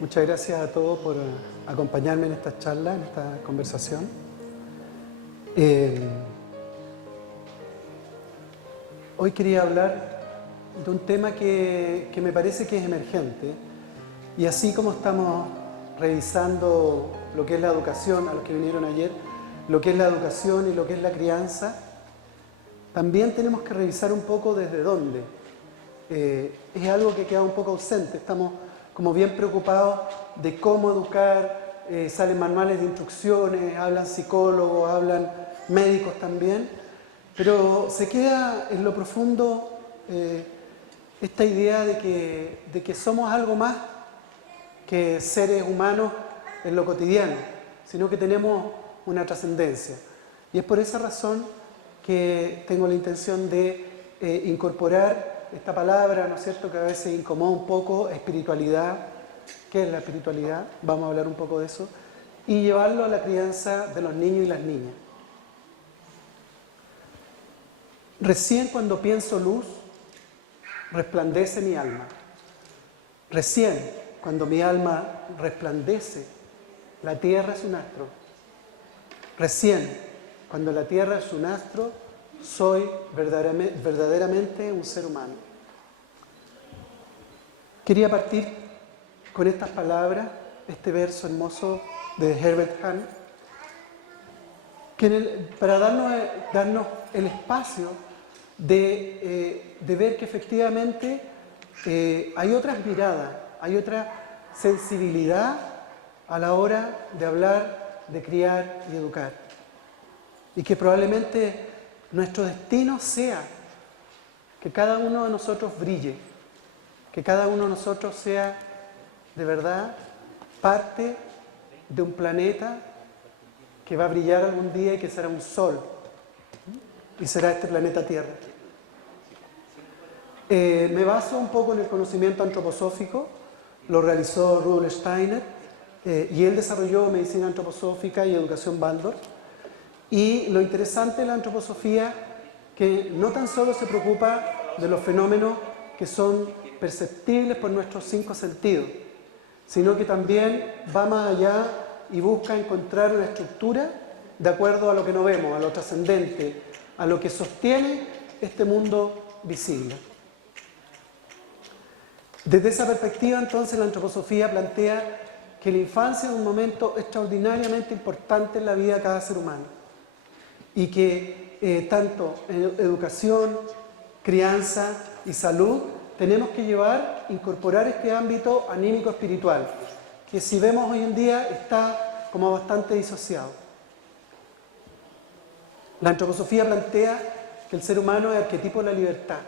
Muchas gracias a todos por acompañarme en esta charla, en esta conversación. Hoy quería hablar de un tema que me parece que es emergente, y así como estamos revisando lo que es la educación, a los que vinieron ayer, lo que es la educación y lo que es la crianza, también tenemos que revisar un poco desde dónde. Es algo que queda un poco ausente. Estamos como bien preocupados de cómo educar, salen manuales de instrucciones, hablan psicólogos, hablan médicos también, pero se queda en lo profundo esta idea de que somos algo más que seres humanos en lo cotidiano, sino que tenemos una trascendencia. Y es por esa razón que tengo la intención de incorporar esta palabra, ¿no es cierto?, que a veces incomoda un poco, espiritualidad. ¿Qué es la espiritualidad? Vamos a hablar un poco de eso. Y llevarlo a la crianza de los niños y las niñas. Recién cuando pienso luz, resplandece mi alma. Recién cuando mi alma resplandece, la tierra es un astro. Recién cuando la tierra es un astro, soy verdaderamente un ser humano. Quería partir con estas palabras, este verso hermoso de Herbert Hahn, para darnos el espacio de ver que efectivamente hay otras miradas, hay otra sensibilidad a la hora de hablar, de criar y educar. Y que probablemente nuestro destino sea que cada uno de nosotros brille, que cada uno de nosotros sea de verdad parte de un planeta que va a brillar algún día y que será un sol, y será este planeta Tierra. Me baso un poco en el conocimiento antroposófico, lo realizó Rudolf Steiner, y él desarrolló medicina antroposófica y educación Waldorf. Y lo interesante de la antroposofía, que no tan solo se preocupa de los fenómenos que son perceptibles por nuestros 5 sentidos, sino que también va más allá y busca encontrar una estructura de acuerdo a lo que no vemos, a lo trascendente, a lo que sostiene este mundo visible. Desde esa perspectiva, entonces, la antroposofía plantea que la infancia es un momento extraordinariamente importante en la vida de cada ser humano. Y que tanto en educación, crianza y salud tenemos que incorporar este ámbito anímico-espiritual, que si vemos hoy en día está como bastante disociado. La antroposofía plantea que el ser humano es arquetipo de la libertad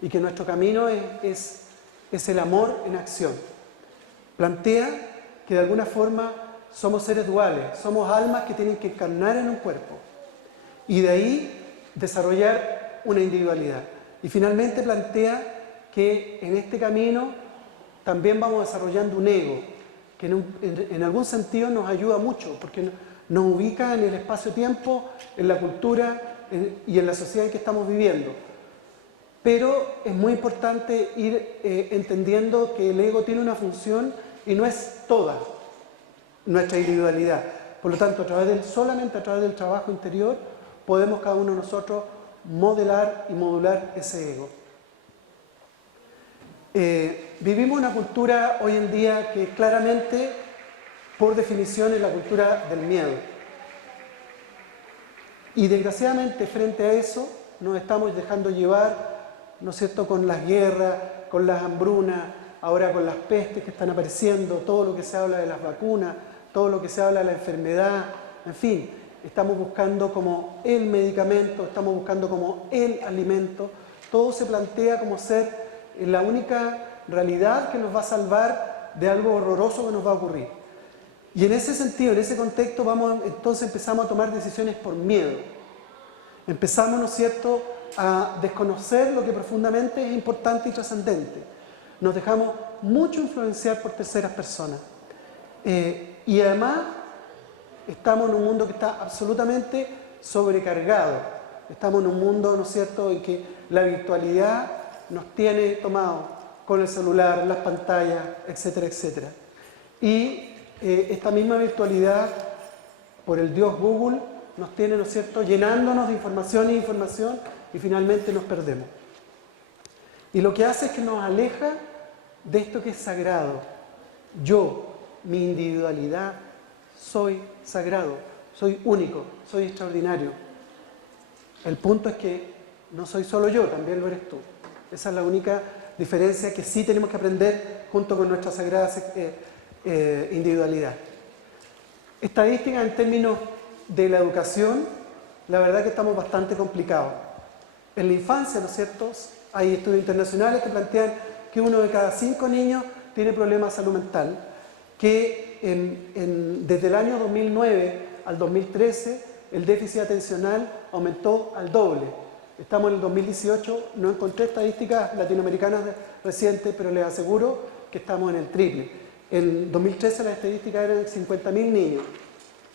y que nuestro camino es el amor en acción. Plantea que de alguna forma somos seres duales, somos almas que tienen que encarnar en un cuerpo. Y de ahí desarrollar una individualidad. Y finalmente plantea que en este camino también vamos desarrollando un ego, que en algún sentido nos ayuda mucho, porque nos ubica en el espacio-tiempo, en la cultura y en la sociedad en que estamos viviendo. Pero es muy importante ir entendiendo que el ego tiene una función y no es toda nuestra individualidad. Por lo tanto, solamente a través del trabajo interior podemos cada uno de nosotros modelar y modular ese ego. Vivimos una cultura hoy en día que claramente, por definición, es la cultura del miedo. Y desgraciadamente, frente a eso, nos estamos dejando llevar, ¿no es cierto?, con las guerras, con las hambrunas, ahora con las pestes que están apareciendo, todo lo que se habla de las vacunas, todo lo que se habla de la enfermedad, en fin. Estamos buscando como el medicamento, estamos buscando como el alimento. Todo se plantea como ser la única realidad que nos va a salvar de algo horroroso que nos va a ocurrir. Y en ese sentido, en ese contexto, entonces empezamos a tomar decisiones por miedo. Empezamos, ¿no es cierto?, a desconocer lo que profundamente es importante y trascendente. Nos dejamos mucho influenciar por terceras personas. Y además, estamos en un mundo que está absolutamente sobrecargado. Estamos en un mundo, ¿no es cierto?, en que la virtualidad nos tiene tomado con el celular, las pantallas, etcétera, etcétera. Y esta misma virtualidad, por el dios Google, nos tiene, ¿no es cierto?, llenándonos de información e información y finalmente nos perdemos. Y lo que hace es que nos aleja de esto que es sagrado. Yo, mi individualidad, soy sagrado, soy único, soy extraordinario. El punto es que no soy solo yo, también lo eres tú. Esa es la única diferencia que sí tenemos que aprender junto con nuestra sagrada individualidad. Estadísticas en términos de la educación, la verdad que estamos bastante complicados. En la infancia, ¿no es cierto?, hay estudios internacionales que plantean que 1 de cada 5 niños tiene problemas de salud mental, que desde el año 2009 al 2013 el déficit atencional aumentó al doble. Estamos en el 2018, no encontré estadísticas latinoamericanas recientes, pero les aseguro que estamos en el triple. En 2013 las estadísticas eran de 50.000 niños,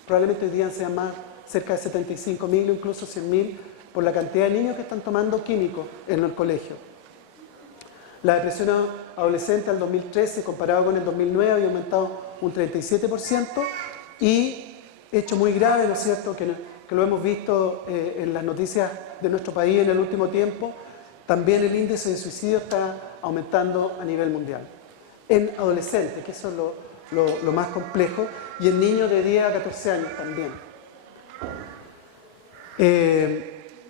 probablemente hoy día sean más, cerca de 75.000 o incluso 100.000, por la cantidad de niños que están tomando químicos en el colegio. La depresión adolescente al 2013, comparado con el 2009, había aumentado un 37%, y hecho muy grave, ¿no es cierto?, que lo hemos visto en las noticias de nuestro país en el último tiempo, también el índice de suicidio está aumentando a nivel mundial. En adolescentes, que eso es lo más complejo, y en niños de 10 a 14 años también.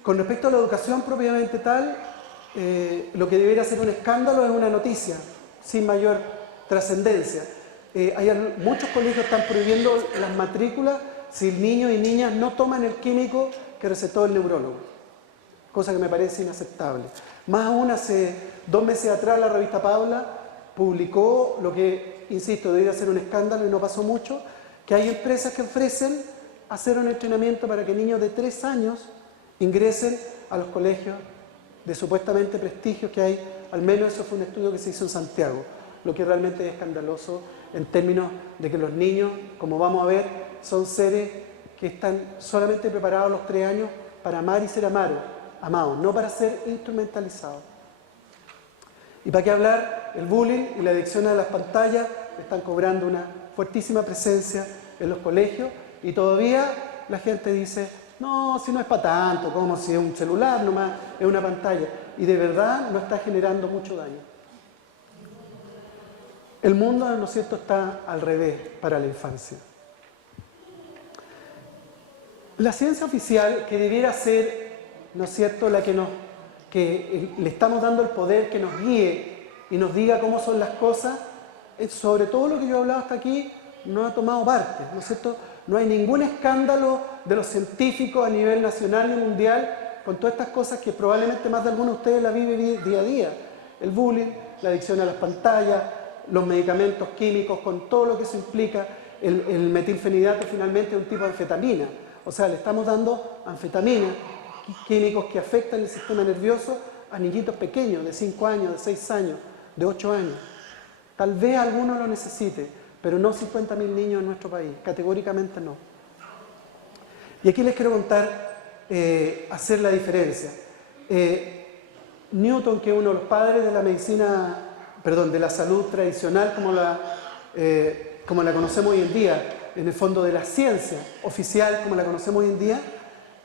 Con respecto a la educación propiamente tal, lo que debería ser un escándalo es una noticia, sin mayor trascendencia. Muchos colegios están prohibiendo las matrículas si niños y niñas no toman el químico que recetó el neurólogo, cosa que me parece inaceptable. Más aún, hace 2 meses atrás la revista Paula publicó lo que, insisto, debería ser un escándalo y no pasó mucho, que hay empresas que ofrecen hacer un entrenamiento para que niños de 3 años ingresen a los colegios de supuestamente prestigio que hay. Al menos eso fue un estudio que se hizo en Santiago, lo que realmente es escandaloso en términos de que los niños, como vamos a ver, son seres que están solamente preparados a los 3 años para amar y ser amados, no para ser instrumentalizados. Y para qué hablar, el bullying y la adicción a las pantallas están cobrando una fuertísima presencia en los colegios, y todavía la gente dice: no, si no es para tanto, como si es un celular nomás, es una pantalla. Y de verdad no está generando mucho daño. El mundo, ¿no es cierto?, está al revés para la infancia. La ciencia oficial, que debiera ser, ¿no es cierto?, la que le estamos dando el poder que nos guíe y nos diga cómo son las cosas, sobre todo lo que yo he hablado hasta aquí, no ha tomado parte, ¿no es cierto? No hay ningún escándalo de los científicos a nivel nacional ni mundial con todas estas cosas que probablemente más de algunos de ustedes la viven día a día. El bullying, la adicción a las pantallas, los medicamentos químicos con todo lo que eso implica. El metilfenidato finalmente es un tipo de anfetamina. O sea, le estamos dando anfetamina, químicos que afectan el sistema nervioso a niñitos pequeños de 5 años, de 6 años, de 8 años. Tal vez alguno lo necesite, pero no 50.000 niños en nuestro país, categóricamente no. Y aquí les quiero contar, hacer la diferencia. Newton, que es uno de los padres de la medicina, de la salud tradicional como la conocemos hoy en día, en el fondo de la ciencia oficial como la conocemos hoy en día,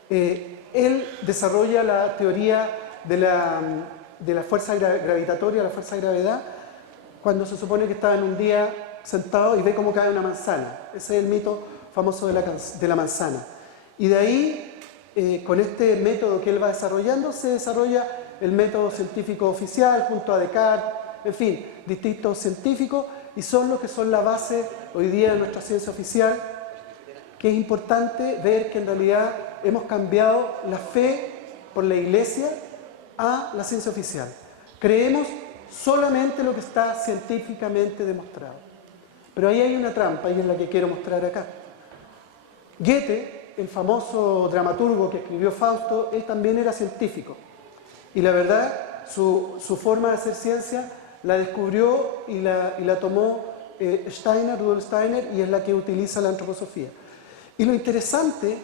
él desarrolla la teoría de la fuerza gravitatoria, la fuerza de gravedad, cuando se supone que estaba en un día sentado y ve cómo cae una manzana. Ese es el mito famoso de la manzana. Y de ahí, con este método que él va desarrollando, se desarrolla el método científico oficial junto a Descartes, en fin, distintos científicos, y son los que son la base hoy día de nuestra ciencia oficial, que es importante ver que en realidad hemos cambiado la fe por la Iglesia a la ciencia oficial. Creemos solamente lo que está científicamente demostrado. Pero ahí hay una trampa, y es la que quiero mostrar acá. Goethe, el famoso dramaturgo que escribió Fausto, él también era científico. Y la verdad, su forma de hacer ciencia la descubrió y la tomó Rudolf Steiner, y es la que utiliza la antroposofía. Y lo interesante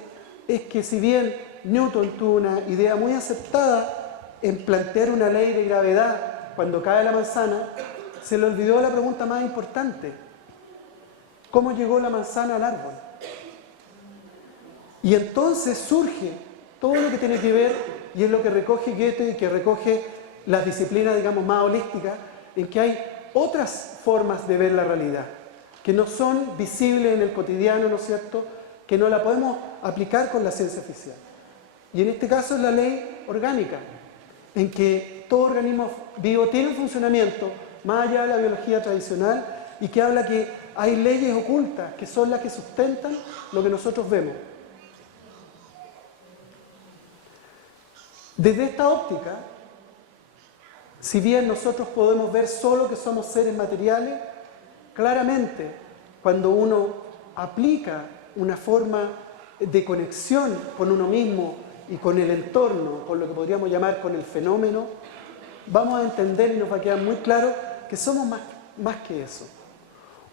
es que si bien Newton tuvo una idea muy aceptada en plantear una ley de gravedad cuando cae la manzana, se le olvidó la pregunta más importante. cómo llegó la manzana al árbol. Y entonces surge todo lo que tiene que ver, y es lo que recoge Goethe y que recoge las disciplinas, digamos, más holísticas, en que hay otras formas de ver la realidad, que no son visibles en el cotidiano, ¿no es cierto?, que no la podemos aplicar con la ciencia oficial. Y en este caso es la ley orgánica, en que todo organismo vivo tiene un funcionamiento más allá de la biología tradicional y que habla que hay leyes ocultas que son las que sustentan lo que nosotros vemos. Desde esta óptica, si bien nosotros podemos ver solo que somos seres materiales, claramente cuando uno aplica una forma de conexión con uno mismo y con el entorno, con lo que podríamos llamar con el fenómeno, vamos a entender y nos va a quedar muy claro que somos más que eso.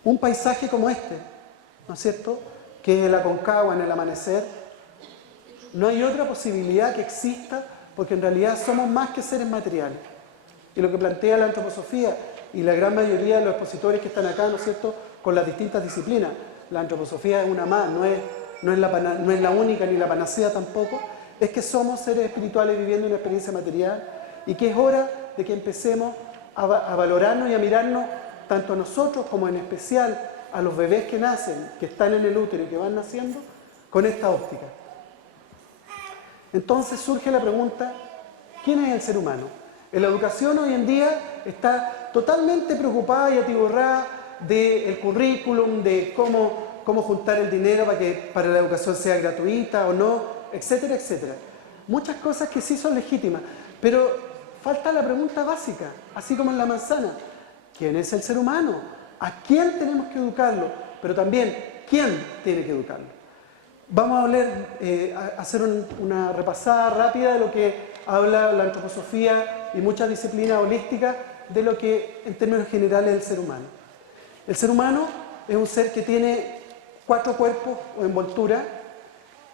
Un paisaje como este, ¿no es cierto?, que es el Aconcagua en el amanecer, no hay otra posibilidad que exista porque en realidad somos más que seres materiales. Y lo que plantea la antroposofía y la gran mayoría de los expositores que están acá, ¿no es cierto?, con las distintas disciplinas, la antroposofía es una más, no es la única ni la panacea tampoco, es que somos seres espirituales viviendo una experiencia material y que es hora de que empecemos a valorarnos y a mirarnos tanto a nosotros como en especial a los bebés que nacen, que están en el útero y que van naciendo, con esta óptica. Entonces surge la pregunta, ¿quién es el ser humano? La educación hoy en día está totalmente preocupada y atiborrada del currículum, de cómo juntar el dinero para la educación sea gratuita o no, etcétera, etcétera. Muchas cosas que sí son legítimas, pero falta la pregunta básica, así como en la manzana. ¿Quién es el ser humano? ¿A quién tenemos que educarlo? Pero también, ¿quién tiene que educarlo? Vamos a hacer una repasada rápida de lo que habla la antroposofía y muchas disciplinas holísticas de lo que en términos generales es el ser humano. El ser humano es un ser que tiene 4 cuerpos o envoltura,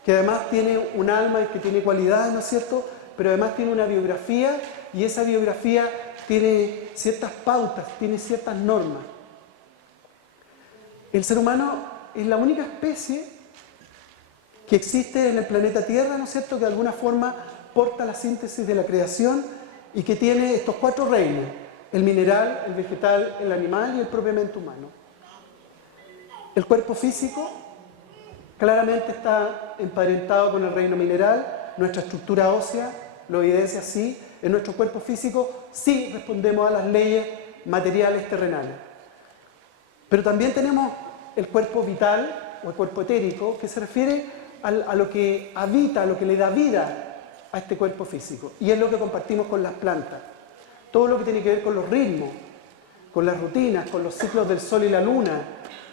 que además tiene un alma y que tiene cualidades, ¿no es cierto?, pero además tiene una biografía y esa biografía tiene ciertas pautas, tiene ciertas normas. El ser humano es la única especie que existe en el planeta Tierra, ¿no es cierto?, que de alguna forma porta la síntesis de la creación y que tiene estos 4 reinos, el mineral, el vegetal, el animal y el propiamente humano. El cuerpo físico claramente está emparentado con el reino mineral, nuestra estructura ósea lo evidencia así, en nuestro cuerpo físico sí respondemos a las leyes materiales terrenales. Pero también tenemos el cuerpo vital o el cuerpo etérico que se refiere a lo que habita, a lo que le da vida a este cuerpo físico. Y es lo que compartimos con las plantas. Todo lo que tiene que ver con los ritmos, con las rutinas, con los ciclos del sol y la luna,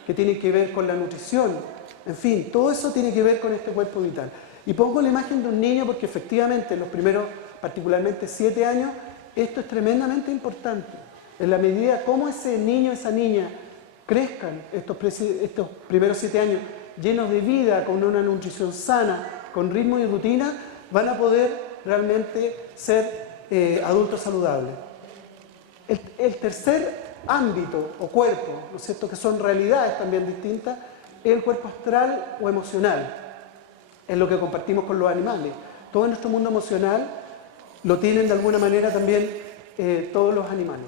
que tienen que ver con la nutrición. En fin, todo eso tiene que ver con este cuerpo vital. Y pongo la imagen de un niño porque efectivamente en los primeros, particularmente 7 años, esto es tremendamente importante. En la medida como ese niño, esa niña, crezcan estos primeros 7 años llenos de vida, con una nutrición sana, con ritmo y rutina, van a poder realmente ser adultos saludables. El tercer ámbito o cuerpo, ¿no es cierto?, que son realidades también distintas, es el cuerpo astral o emocional. Es lo que compartimos con los animales. Todo nuestro mundo emocional lo tienen de alguna manera también todos los animales.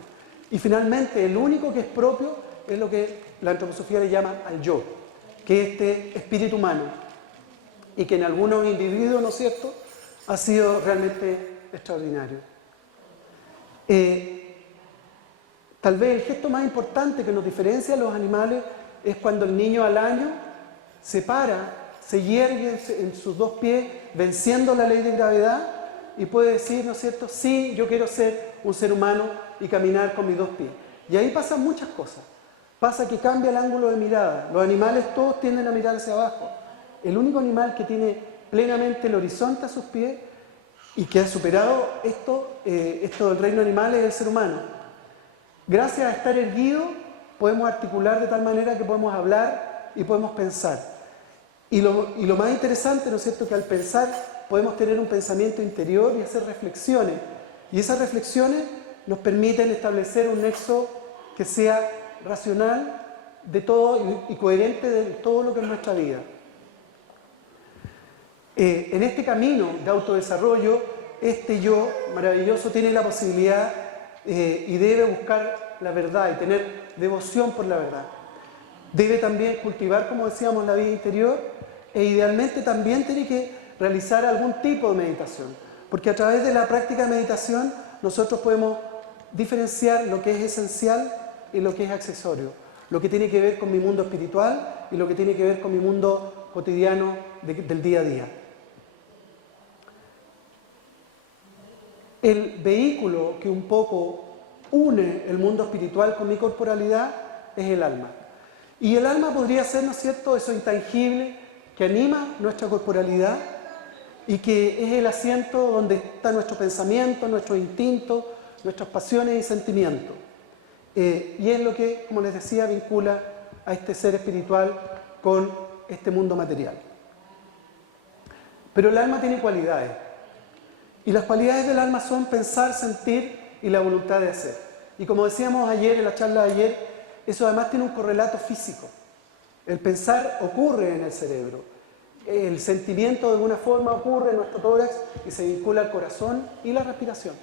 Y finalmente, el único que es propio es lo que la antroposofía le llama al yo, que es este espíritu humano, y que en algunos individuos, ¿no es cierto?, ha sido realmente extraordinario. Tal vez el gesto más importante que nos diferencia a los animales es cuando el niño al año se para, se yergue en sus 2 pies, venciendo la ley de gravedad, y puede decir, ¿no es cierto?, sí, yo quiero ser un ser humano y caminar con mis 2 pies. Y ahí pasan muchas cosas. Pasa que cambia el ángulo de mirada. Los animales todos tienden a mirar hacia abajo. El único animal que tiene plenamente el horizonte a sus pies y que ha superado esto del reino animal es el ser humano. Gracias a estar erguido podemos articular de tal manera que podemos hablar y podemos pensar. Y lo más interesante, ¿no es cierto?, que al pensar podemos tener un pensamiento interior y hacer reflexiones. Y esas reflexiones nos permiten establecer un nexo que sea racional de todo y coherente de todo lo que es nuestra vida. En este camino de autodesarrollo, este yo maravilloso tiene la posibilidad y debe buscar la verdad y tener devoción por la verdad. Debe también cultivar, como decíamos, la vida interior e idealmente también tiene que realizar algún tipo de meditación, porque a través de la práctica de meditación nosotros podemos diferenciar lo que es esencial y lo que es accesorio, lo que tiene que ver con mi mundo espiritual y lo que tiene que ver con mi mundo cotidiano del día a día. El vehículo que un poco une el mundo espiritual con mi corporalidad es el alma. Y el alma podría ser, ¿no es cierto?, eso intangible que anima nuestra corporalidad y que es el asiento donde está nuestro pensamiento, nuestros instintos, nuestras pasiones y sentimientos. Y es lo que, como les decía, vincula a este ser espiritual con este mundo material. Pero el alma tiene cualidades. Y las cualidades del alma son pensar, sentir y la voluntad de hacer. Y como decíamos ayer, en la charla de ayer, eso además tiene un correlato físico. El pensar ocurre en el cerebro. El sentimiento de alguna forma ocurre en nuestro tórax y se vincula al corazón y la respiración.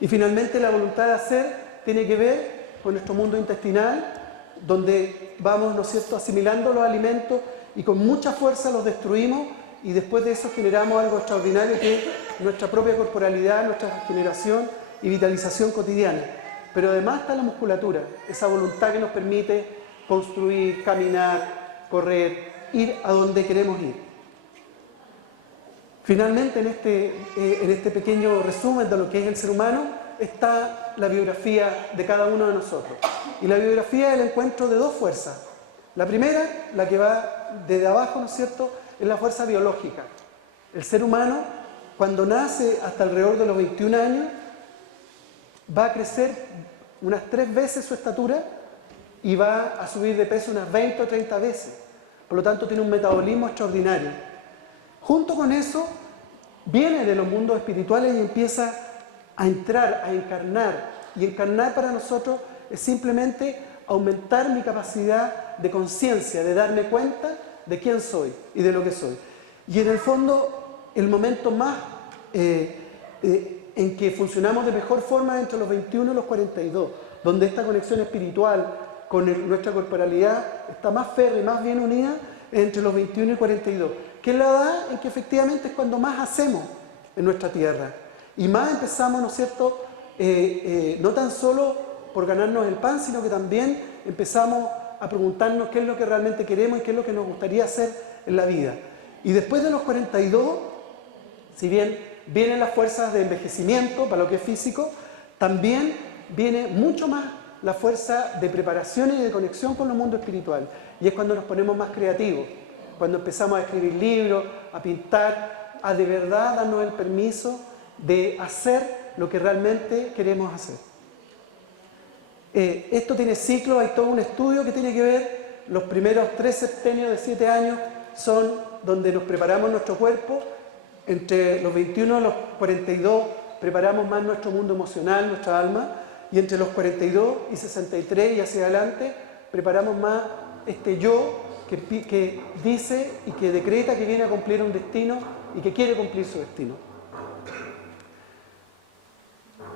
Y finalmente la voluntad de hacer tiene que ver con nuestro mundo intestinal, donde vamos, ¿no es cierto?, asimilando los alimentos y con mucha fuerza los destruimos y después de eso generamos algo extraordinario que es nuestra propia corporalidad, nuestra regeneración y vitalización cotidiana. Pero además está la musculatura, esa voluntad que nos permite construir, caminar, correr, ir a donde queremos ir. Finalmente, en este pequeño resumen de lo que es el ser humano, está la biografía de cada uno de nosotros. Y la biografía es el encuentro de dos fuerzas. La primera, la que va desde abajo, ¿no es cierto?, es la fuerza biológica. El ser humano, cuando nace hasta alrededor de los 21 años, va a crecer unas 3 veces su estatura y va a subir de peso unas 20 o 30 veces. Por lo tanto, tiene un metabolismo extraordinario. Junto con eso, viene de los mundos espirituales y empieza a entrar, a encarnar. Y encarnar para nosotros es simplemente aumentar mi capacidad de conciencia, de darme cuenta de quién soy y de lo que soy. Y en el fondo, el momento más en que funcionamos de mejor forma entre los 21 y los 42, donde esta conexión espiritual con nuestra corporalidad está más férrea y más bien unida entre los 21 y 42, que es la edad en que efectivamente es cuando más hacemos en nuestra tierra. Y más empezamos, ¿no es cierto?, no tan solo por ganarnos el pan, sino que también empezamos a preguntarnos qué es lo que realmente queremos y qué es lo que nos gustaría hacer en la vida. Y después de los 42, si bien vienen las fuerzas de envejecimiento para lo que es físico, también viene mucho más la fuerza de preparación y de conexión con el mundo espiritual. Y es cuando nos ponemos más creativos, cuando empezamos a escribir libros, a pintar, a de verdad darnos el permiso de hacer lo que realmente queremos hacer. Esto tiene ciclos, hay todo un estudio que tiene que ver, los primeros 3 septenios de 7 años son donde nos preparamos nuestro cuerpo, entre los 21 y los 42 preparamos más nuestro mundo emocional, nuestra alma, y entre los 42 y 63 y hacia adelante preparamos más este yo que dice y que decreta que viene a cumplir un destino y que quiere cumplir su destino.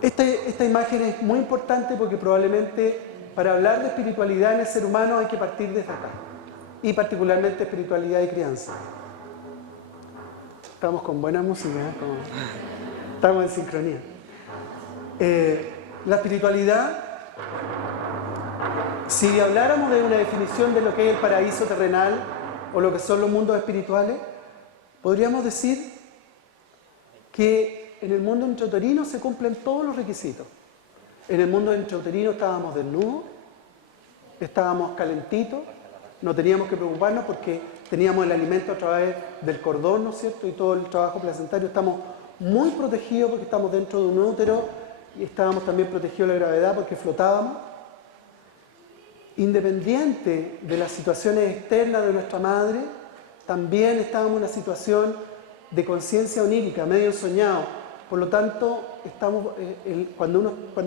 Esta imagen es muy importante porque probablemente para hablar de espiritualidad en el ser humano hay que partir desde acá, y particularmente espiritualidad y crianza. Estamos con buena música, estamos en sincronía. La espiritualidad, si habláramos de una definición de lo que es el paraíso terrenal o lo que son los mundos espirituales, podríamos decir que en el mundo intrauterino se cumplen todos los requisitos. En el mundo intrauterino estábamos desnudos, estábamos calentitos, no teníamos que preocuparnos porque teníamos el alimento a través del cordón, ¿no es cierto? Y todo el trabajo placentario. Estamos muy protegidos porque estamos dentro de un útero y estábamos también protegidos de la gravedad porque flotábamos. Independiente de las situaciones externas de nuestra madre, también estábamos en una situación de conciencia onírica, medio soñado. Por lo tanto, cuando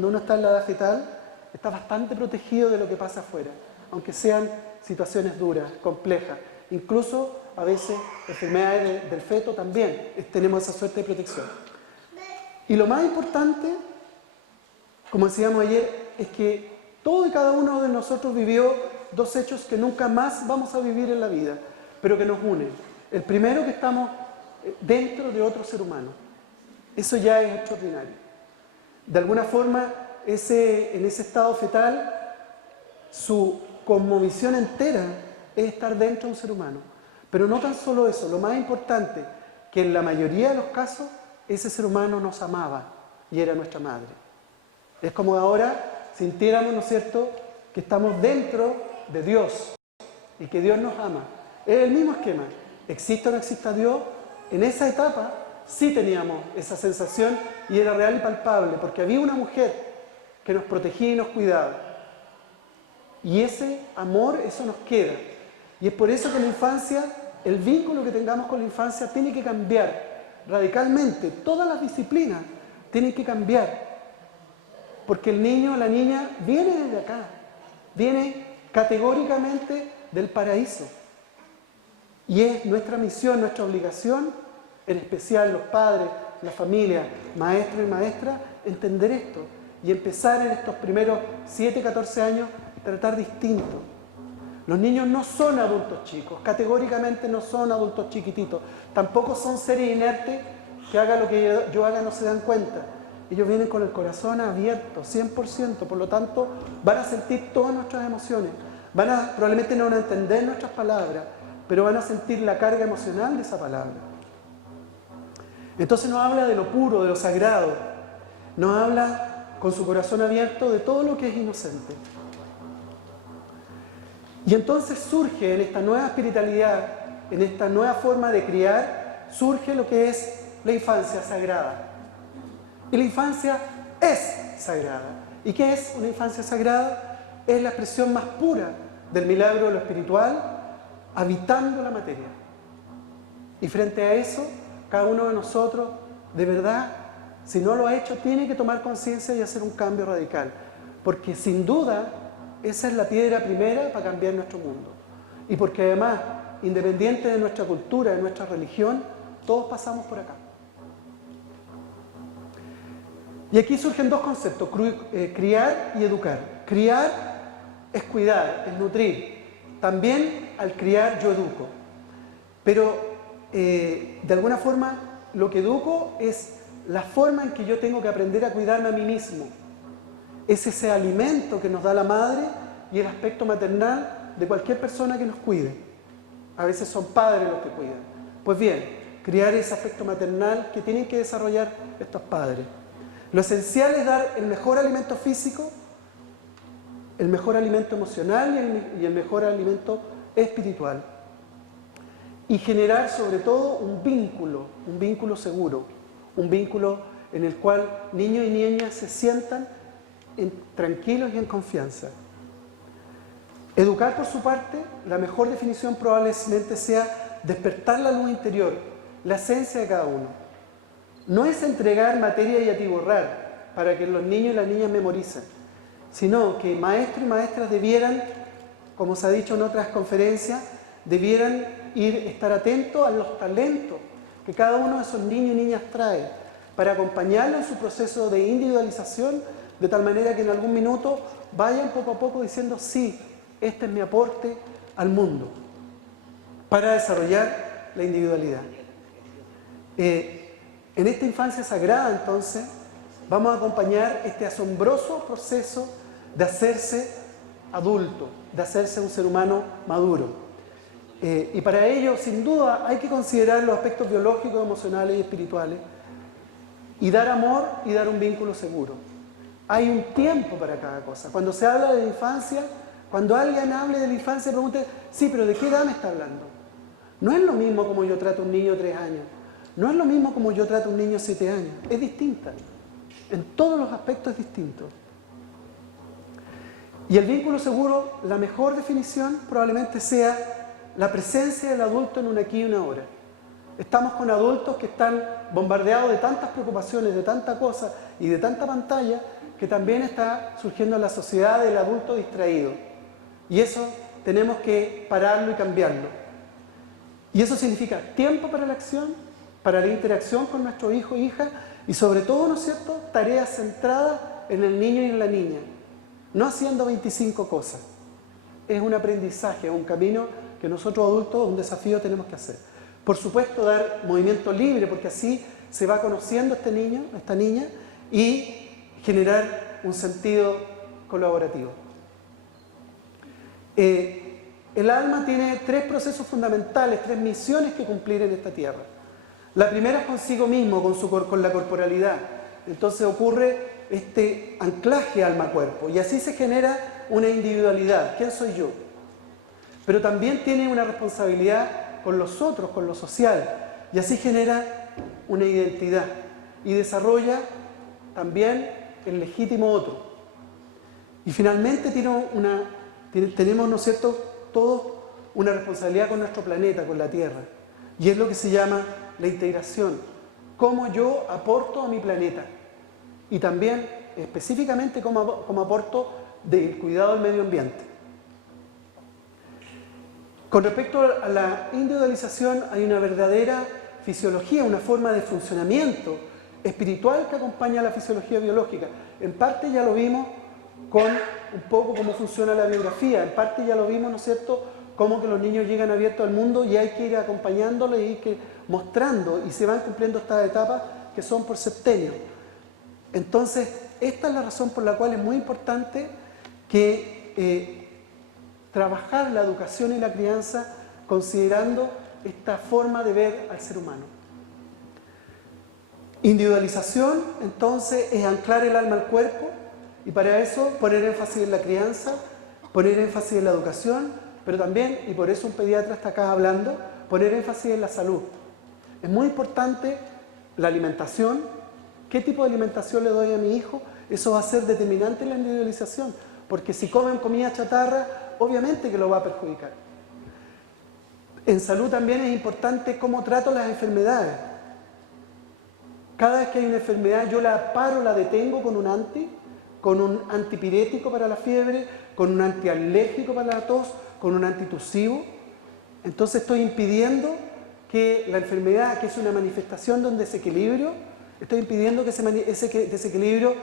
uno está en la edad fetal, está bastante protegido de lo que pasa afuera. aunque sean situaciones duras, complejas. Incluso a veces enfermedades del feto también tenemos esa suerte de protección. Y lo más importante, como decíamos ayer, es que todo y cada uno de nosotros vivió dos hechos que nunca más vamos a vivir en la vida, pero que nos unen. El primero, que estamos dentro de otro ser humano. Eso ya es extraordinario. De alguna forma, en ese estado fetal, su cosmovisión entera es estar dentro de un ser humano. Pero no tan solo eso, lo más importante, que en la mayoría de los casos, ese ser humano nos amaba y era nuestra madre. Es como ahora sintiéramos, ¿no es cierto?, que estamos dentro de Dios y que Dios nos ama. Es el mismo esquema. Exista o no exista Dios, en esa etapa sí teníamos esa sensación y era real y palpable, porque había una mujer que nos protegía y nos cuidaba. Y ese amor, eso nos queda. Y es por eso que en la infancia, el vínculo que tengamos con la infancia tiene que cambiar radicalmente. Todas las disciplinas tienen que cambiar. Porque el niño o la niña viene desde acá, viene categóricamente del paraíso. Y es nuestra misión, nuestra obligación, en especial los padres, la familia, maestros y maestras, entender esto y empezar en estos primeros 7, 14 años a tratar distinto. Los niños no son adultos chicos, categóricamente no son adultos chiquititos, tampoco son seres inertes que haga lo que yo haga no se dan cuenta. Ellos vienen con el corazón abierto, 100%, por lo tanto van a sentir todas nuestras emociones, probablemente no van a entender nuestras palabras, pero van a sentir la carga emocional de esa palabra. Entonces nos habla de lo puro, de lo sagrado, nos habla con su corazón abierto de todo lo que es inocente. Y entonces surge en esta nueva espiritualidad, en esta nueva forma de criar, surge lo que es la infancia sagrada. Y la infancia es sagrada. ¿Y qué es una infancia sagrada? Es la expresión más pura del milagro de lo espiritual, habitando la materia. Y frente a eso, cada uno de nosotros, de verdad, si no lo ha hecho, tiene que tomar conciencia y hacer un cambio radical. Porque sin duda, esa es la piedra primera para cambiar nuestro mundo. Y porque además, independiente de nuestra cultura, de nuestra religión, todos pasamos por acá. Y aquí surgen dos conceptos, criar y educar. Criar es cuidar, es nutrir. También al criar yo educo. Pero de alguna forma lo que educo es la forma en que yo tengo que aprender a cuidarme a mí mismo. Es ese alimento que nos da la madre y el aspecto maternal de cualquier persona que nos cuide. A veces son padres los que cuidan. Pues bien, criar ese aspecto maternal que tienen que desarrollar estos padres. Lo esencial es dar el mejor alimento físico, el mejor alimento emocional y el mejor alimento espiritual. Y generar sobre todo un vínculo seguro, un vínculo en el cual niños y niñas se sientan tranquilos y en confianza. Educar por su parte, la mejor definición probablemente sea despertar la luz interior, la esencia de cada uno. No es entregar materia y atiborrar para que los niños y las niñas memoricen, sino que maestros y maestras debieran, como se ha dicho en otras conferencias, debieran estar atentos a los talentos que cada uno de esos niños y niñas trae, para acompañarlo en su proceso de individualización, de tal manera que en algún minuto vayan poco a poco diciendo, sí, este es mi aporte al mundo, para desarrollar la individualidad. En esta infancia sagrada, entonces, vamos a acompañar este asombroso proceso de hacerse adulto, de hacerse un ser humano maduro. Y para ello, sin duda, hay que considerar los aspectos biológicos, emocionales y espirituales, y dar amor y dar un vínculo seguro. Hay un tiempo para cada cosa. Cuando se habla de la infancia, cuando alguien hable de la infancia, pregunte, sí, pero ¿de qué edad me está hablando? No es lo mismo como yo trato a un niño de 3 años. No es lo mismo como yo trato a un niño de 7 años. Es distinta. En todos los aspectos es distinto. Y el vínculo seguro, la mejor definición probablemente sea la presencia del adulto en un aquí y una ahora. Estamos con adultos que están bombardeados de tantas preocupaciones, de tanta cosa y de tanta pantalla, que también está surgiendo en la sociedad del adulto distraído. Y eso tenemos que pararlo y cambiarlo. Y eso significa tiempo para la acción, para la interacción con nuestro hijo e hija, y sobre todo, ¿no es cierto?, tareas centradas en el niño y en la niña. No haciendo 25 cosas. Es un aprendizaje, es un camino que nosotros adultos, un desafío tenemos que hacer. Por supuesto, dar movimiento libre, porque así se va conociendo este niño, esta niña, y generar un sentido colaborativo. El alma tiene 3 procesos fundamentales, 3 misiones que cumplir en esta tierra. La primera es consigo mismo, con la corporalidad. Entonces ocurre este anclaje alma-cuerpo, y así se genera una individualidad. ¿Quién soy yo? Pero también tiene una responsabilidad con los otros, con lo social, y así genera una identidad y desarrolla también el legítimo otro. Y finalmente tenemos, ¿no es cierto?, todos una responsabilidad con nuestro planeta, con la Tierra, y es lo que se llama la integración. Cómo yo aporto a mi planeta, y también específicamente cómo aporto del cuidado del medio ambiente. Con respecto a la individualización, hay una verdadera fisiología, una forma de funcionamiento espiritual que acompaña a la fisiología biológica. En parte ya lo vimos con un poco cómo funciona la biografía, en parte ya lo vimos, ¿no es cierto?, cómo que los niños llegan abiertos al mundo y hay que ir acompañándoles y ir mostrando, y se van cumpliendo estas etapas que son por septenio. Entonces, esta es la razón por la cual es muy importante que trabajar la educación y la crianza considerando esta forma de ver al ser humano. Individualización, entonces, es anclar el alma al cuerpo, y para eso poner énfasis en la crianza, poner énfasis en la educación, pero también, y por eso un pediatra está acá hablando, poner énfasis en la salud. Es muy importante la alimentación. ¿Qué tipo de alimentación le doy a mi hijo? Eso va a ser determinante en la individualización, porque si comen comida chatarra, obviamente que lo va a perjudicar. En salud también es importante cómo trato las enfermedades. Cada vez que hay una enfermedad, yo la paro, la detengo con un antipirético para la fiebre, con un antialérgico para la tos, con un antitusivo. Entonces estoy impidiendo que la enfermedad, que es una manifestación de un desequilibrio, estoy impidiendo que ese desequilibrio,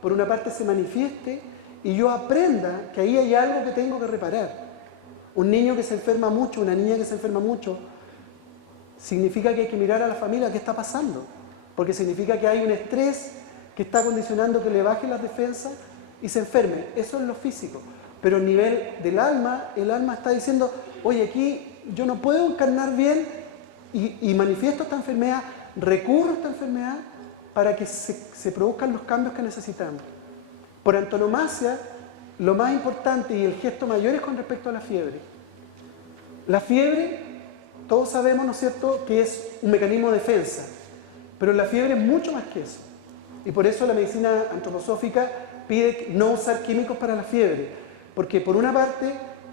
por una parte, se manifieste y yo aprenda que ahí hay algo que tengo que reparar. Un niño que se enferma mucho, una niña que se enferma mucho, significa que hay que mirar a la familia qué está pasando, porque significa que hay un estrés que está condicionando que le bajen las defensas y se enferme. Eso es lo físico. Pero a nivel del alma, el alma está diciendo, oye, aquí yo no puedo encarnar bien y manifiesto esta enfermedad, recurro a esta enfermedad para que se produzcan los cambios que necesitamos. Por antonomasia, lo más importante y el gesto mayor es con respecto a la fiebre. La fiebre, todos sabemos, ¿no es cierto?, que es un mecanismo de defensa, pero la fiebre es mucho más que eso. Y por eso la medicina antroposófica pide no usar químicos para la fiebre, porque por una parte,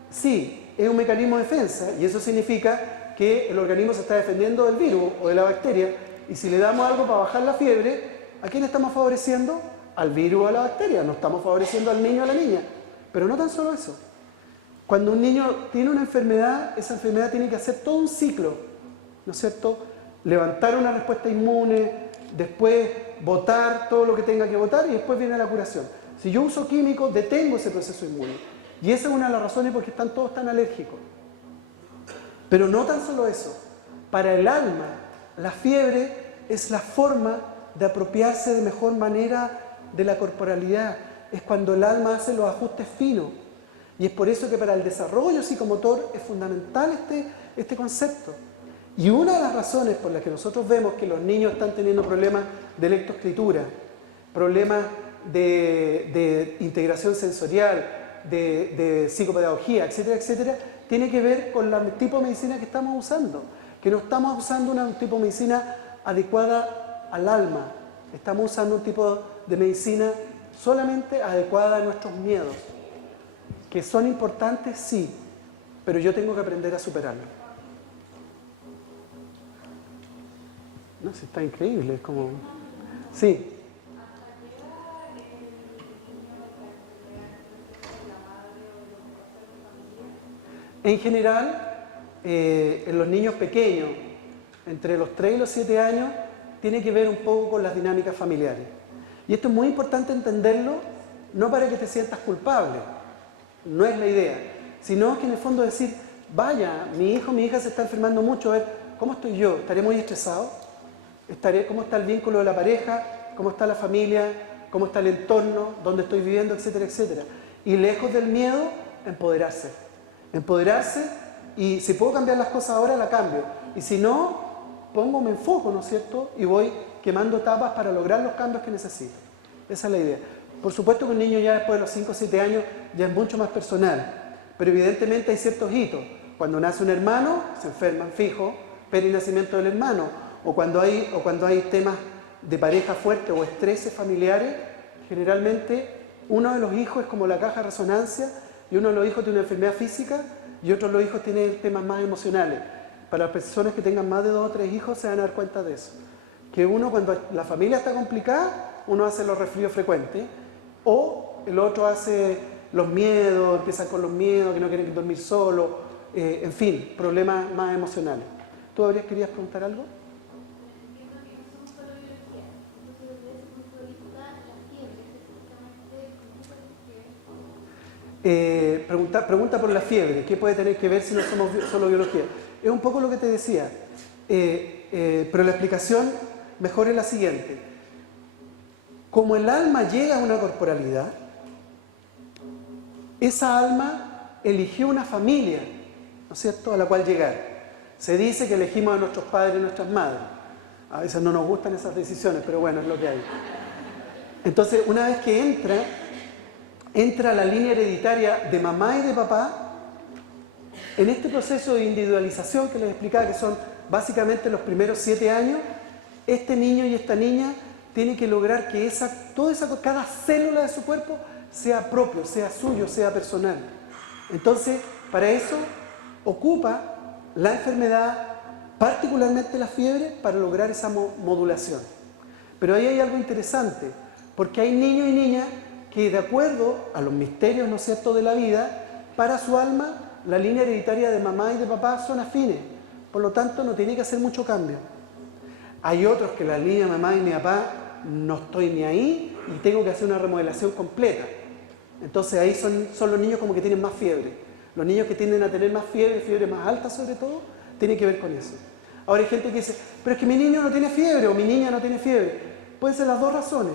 sí, es un mecanismo de defensa, y eso significa que el organismo se está defendiendo del virus o de la bacteria, y si le damos algo para bajar la fiebre, ¿a quién estamos favoreciendo? Al virus o a la bacteria, no estamos favoreciendo al niño o a la niña. Pero no tan solo eso. Cuando un niño tiene una enfermedad, esa enfermedad tiene que hacer todo un ciclo, ¿no es cierto? Levantar una respuesta inmune, después botar todo lo que tenga que botar y después viene la curación. Si yo uso químicos, detengo ese proceso inmune. Y esa es una de las razones por qué están todos tan alérgicos. Pero no tan solo eso. Para el alma, la fiebre es la forma de apropiarse de mejor manera de la corporalidad. Es cuando el alma hace los ajustes finos. Y es por eso que para el desarrollo psicomotor es fundamental este concepto. Y una de las razones por las que nosotros vemos que los niños están teniendo problemas de lectoescritura, problemas de integración sensorial, de psicopedagogía, etcétera, etcétera, tiene que ver con el tipo de medicina que estamos usando. Que no estamos usando un tipo de medicina adecuada al alma. Estamos usando un tipo de medicina solamente adecuada a nuestros miedos. Que son importantes, sí, pero yo tengo que aprender a superarlos. No, sí, está increíble, es como... Sí. En general, en los niños pequeños, entre los 3 y los 7 años, tiene que ver un poco con las dinámicas familiares. Y esto es muy importante entenderlo, no para que te sientas culpable, no es la idea, sino que en el fondo decir, vaya, mi hijo, mi hija se está enfermando mucho, a ver, ¿cómo estoy yo? ¿Estaré muy estresado? ¿Cómo está el vínculo de la pareja? ¿Cómo está la familia? ¿Cómo está el entorno? ¿Dónde estoy viviendo? Etcétera, etcétera. Y lejos del miedo, empoderarse. Empoderarse, y si puedo cambiar las cosas ahora, la cambio. Y si no, me enfoco, ¿no es cierto? Y voy quemando etapas para lograr los cambios que necesito. Esa es la idea. Por supuesto que un niño ya después de los 5 o 7 años ya es mucho más personal, pero evidentemente hay ciertos hitos. Cuando nace un hermano, se enferman fijo, perinacimiento del hermano, o cuando hay temas de pareja fuerte o estreses familiares, generalmente uno de los hijos es como la caja de resonancia, y uno de los hijos tiene una enfermedad física y otro de los hijos tiene temas más emocionales. Para las personas que tengan más de 2 o 3 hijos se van a dar cuenta de eso. Que uno, cuando la familia está complicada, uno hace los resfríos frecuentes, o el otro hace los miedos, empiezan con los miedos, que no quieren dormir solo, en fin, problemas más emocionales. ¿Tú querías preguntar algo? Pregunta por la fiebre. ¿Qué puede tener que ver si no somos solo biología? Es un poco lo que te decía, pero la explicación mejor es la siguiente. Como el alma llega a una corporalidad, esa alma eligió una familia, ¿no es cierto?, a la cual llegar. Se dice que elegimos a nuestros padres y nuestras madres. A veces no nos gustan esas decisiones, pero bueno, es lo que hay. Entonces, una vez que entra la línea hereditaria de mamá y de papá, en este proceso de individualización que les explicaba, que son básicamente los primeros 7 años, este niño y esta niña tienen que lograr que cada célula de su cuerpo sea propio, sea suyo, sea personal. Entonces, para eso ocupa la enfermedad, particularmente la fiebre, para lograr esa modulación. Pero ahí hay algo interesante, porque hay niños y niñas que, de acuerdo a los misterios, ¿no es cierto?, de la vida, para su alma, la línea hereditaria de mamá y de papá son afines. Por lo tanto, no tiene que hacer mucho cambio. Hay otros que la línea de mamá y mi papá no estoy ni ahí y tengo que hacer una remodelación completa. Entonces ahí son los niños como que tienen más fiebre. Los niños que tienden a tener más fiebre más alta sobre todo, tiene que ver con eso. Ahora hay gente que dice, pero es que mi niño no tiene fiebre o mi niña no tiene fiebre. Pueden ser las dos razones.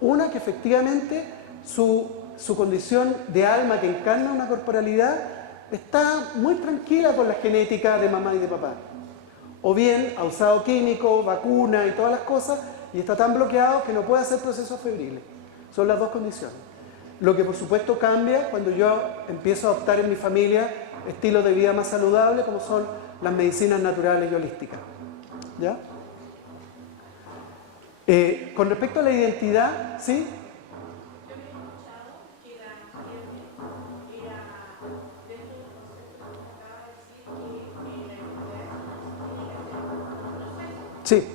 Una, que efectivamente su condición de alma que encarna una corporalidad está muy tranquila con la genética de mamá y de papá. O bien ha usado químicos, vacunas y todas las cosas y está tan bloqueado que no puede hacer procesos febriles. Son las dos condiciones. Lo que por supuesto cambia cuando yo empiezo a adoptar en mi familia estilos de vida más saludables, como son las medicinas naturales y holísticas. ¿Ya? Con respecto a la identidad, ¿sí? Sí.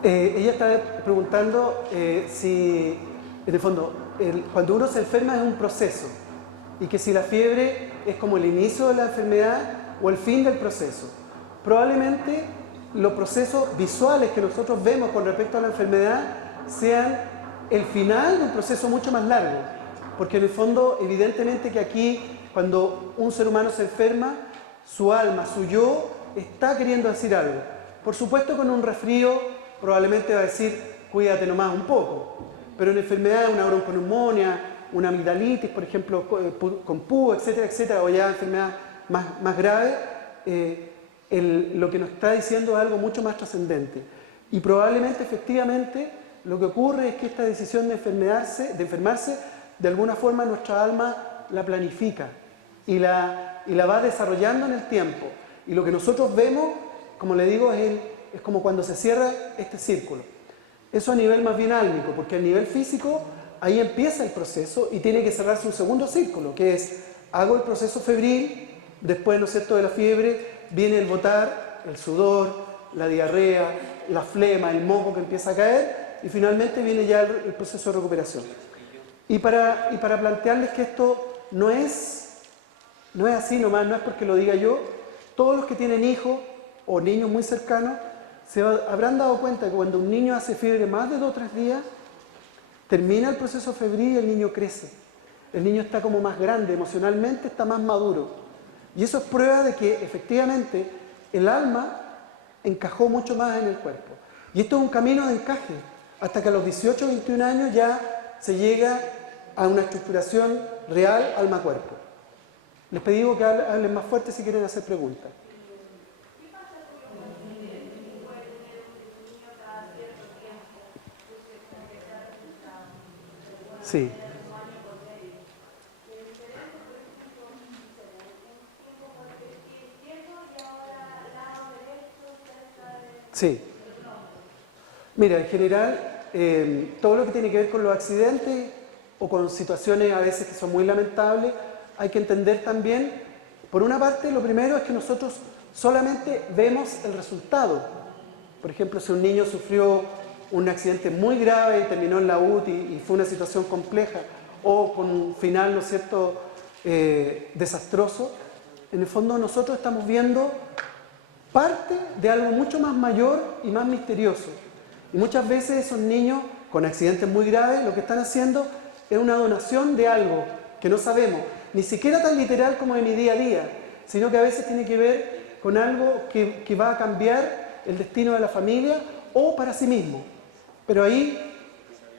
Ella está preguntando si, en el fondo, cuando uno se enferma es un proceso y que si la fiebre es como el inicio de la enfermedad o el fin del proceso. Probablemente los procesos visuales que nosotros vemos con respecto a la enfermedad sean el final de un proceso mucho más largo, porque en el fondo, evidentemente que aquí, cuando un ser humano se enferma, su alma, su yo, está queriendo decir algo. Por supuesto, con un resfrío probablemente va a decir, cuídate nomás un poco, pero en enfermedades, una bronconeumonía, una amigdalitis, por ejemplo, con PU, etcétera, etcétera, o ya enfermedad más grave, lo que nos está diciendo es algo mucho más trascendente. Y probablemente, efectivamente, lo que ocurre es que esta decisión de enfermarse, de alguna forma nuestra alma la planifica y la va desarrollando en el tiempo. Y lo que nosotros vemos, como le digo, es como cuando se cierra este círculo. Eso a nivel más bien álmico, porque a nivel físico, ahí empieza el proceso y tiene que cerrarse un segundo círculo, que es, hago el proceso febril, Después, ¿no es cierto?, de la fiebre viene el botar, el sudor, la diarrea, la flema, el moco que empieza a caer y finalmente viene ya el proceso de recuperación. Y para plantearles que esto no es así nomás, no es porque lo diga yo, todos los que tienen hijos o niños muy cercanos habrán dado cuenta que cuando un niño hace fiebre más de 2 o 3 días, termina el proceso febril y el niño crece. El niño está como más grande, emocionalmente está más maduro. Y eso es prueba de que efectivamente el alma encajó mucho más en el cuerpo. Y esto es un camino de encaje, hasta que a los 18 o 21 años ya se llega a una estructuración real alma-cuerpo. Les pedí que hablen más fuerte si quieren hacer preguntas. Sí. Sí. Mira, en general, todo lo que tiene que ver con los accidentes o con situaciones a veces que son muy lamentables, hay que entender también, por una parte, lo primero es que nosotros solamente vemos el resultado. Por ejemplo, si un niño sufrió un accidente muy grave y terminó en la UTI y fue una situación compleja, o con un final, ¿no es cierto?, desastroso, en el fondo nosotros estamos viendo parte de algo mucho más mayor y más misterioso. Y muchas veces esos niños con accidentes muy graves lo que están haciendo es una donación de algo que no sabemos, ni siquiera tan literal como en mi día a día, sino que a veces tiene que ver con algo que va a cambiar el destino de la familia o para sí mismo. Pero ahí,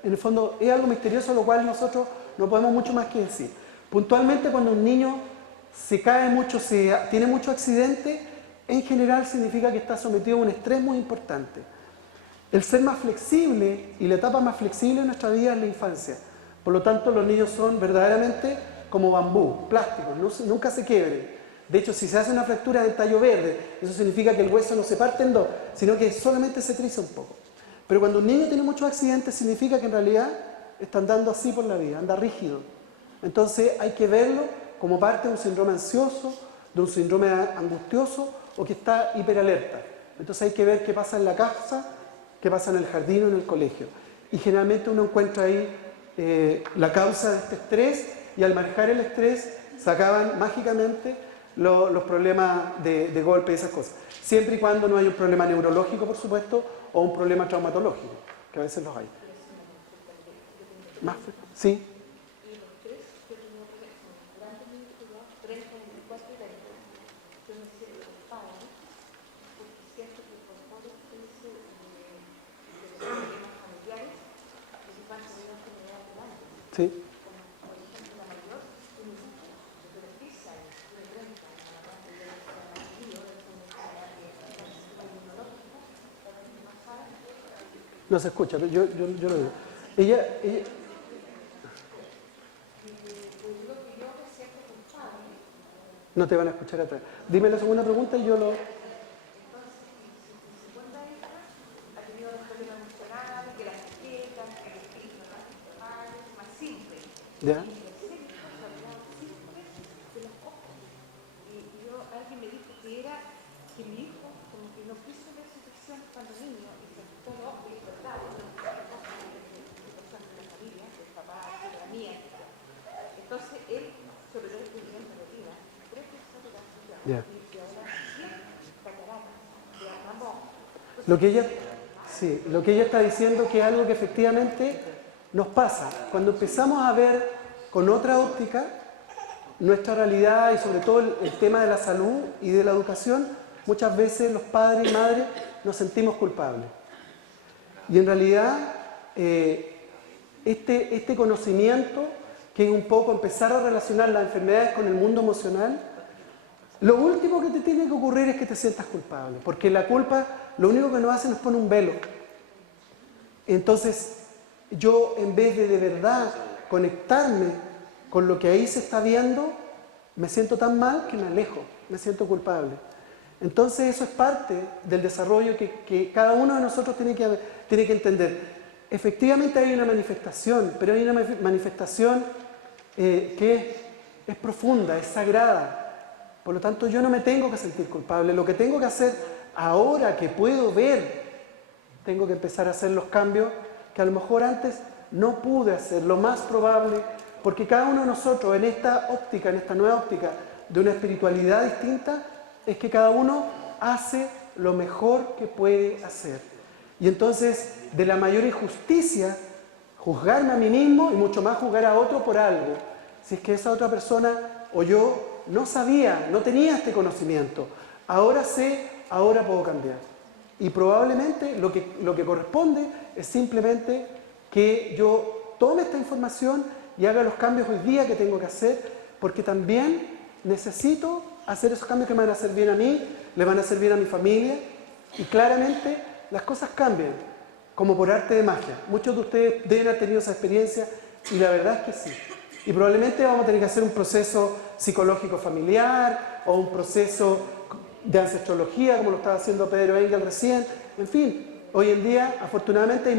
en el fondo, es algo misterioso, lo cual nosotros no podemos mucho más que decir. Puntualmente, cuando un niño se cae mucho, tiene mucho accidente, en general significa que está sometido a un estrés muy importante. El ser más flexible y la etapa más flexible de nuestra vida es la infancia. Por lo tanto, los niños son verdaderamente como bambú, plásticos, nunca se quiebren. De hecho, si se hace una fractura del tallo verde, eso significa que el hueso no se parte en dos, sino que solamente se triza un poco. Pero cuando un niño tiene muchos accidentes, significa que en realidad está andando así por la vida, anda rígido. Entonces hay que verlo como parte de un síndrome ansioso, de un síndrome angustioso o que está hiperalerta. Entonces hay que ver qué pasa en la casa, qué pasa en el jardín o en el colegio. Y generalmente uno encuentra ahí la causa de este estrés y al manejar el estrés se acaban mágicamente los problemas de golpe y esas cosas. Siempre y cuando no haya un problema neurológico, por supuesto, o un problema traumatológico, que a veces los hay. ¿Más? ¿Sí? Sí. No se escucha, pero yo lo digo. Ella... No te van a escuchar atrás. Dime la segunda pregunta y yo lo... ¿Ya? Alguien me dijo que era que mi hijo como que no quiso ver su ficción cuando niño y se todo y es verdad, de la familia, del papá, de la mía. Entonces él, sobre todo el nivel de la vida, creo que eso era y ahora cataratas, de amor. Lo que ella está diciendo que es algo que efectivamente nos pasa. Cuando empezamos a ver con otra óptica nuestra realidad y sobre todo el tema de la salud y de la educación, muchas veces los padres y madres nos sentimos culpables. Y en realidad este conocimiento, que es un poco empezar a relacionar las enfermedades con el mundo emocional, lo último que te tiene que ocurrir es que te sientas culpable, porque la culpa lo único que nos hace nos pone un velo. Entonces, yo en vez de verdad conectarme con lo que ahí se está viendo, me siento tan mal que me alejo, me siento culpable. Entonces eso es parte del desarrollo que cada uno de nosotros tiene que entender. Efectivamente hay una manifestación, pero hay una manifestación que es profunda, es sagrada. Por lo tanto, yo no me tengo que sentir culpable. Lo que tengo que hacer ahora que puedo ver, tengo que empezar a hacer los cambios que a lo mejor antes no pude hacer. Lo más probable, porque cada uno de nosotros en esta óptica, en esta nueva óptica de una espiritualidad distinta, es que cada uno hace lo mejor que puede hacer. Y entonces, de la mayor injusticia, juzgarme a mí mismo y mucho más juzgar a otro por algo. Si es que esa otra persona o yo no sabía, no tenía este conocimiento. Ahora sé, ahora puedo cambiar. Y probablemente lo que corresponde es simplemente que yo tome esta información y haga los cambios hoy día que tengo que hacer, porque también necesito hacer esos cambios que me van a hacer bien a mí, le van a hacer bien a mi familia, y claramente las cosas cambian, como por arte de magia. Muchos de ustedes deben haber tenido esa experiencia, y la verdad es que sí. Y probablemente vamos a tener que hacer un proceso psicológico familiar, o un proceso de ancestrología, como lo estaba haciendo Pedro Engel recién. En fin, hoy en día, afortunadamente, hay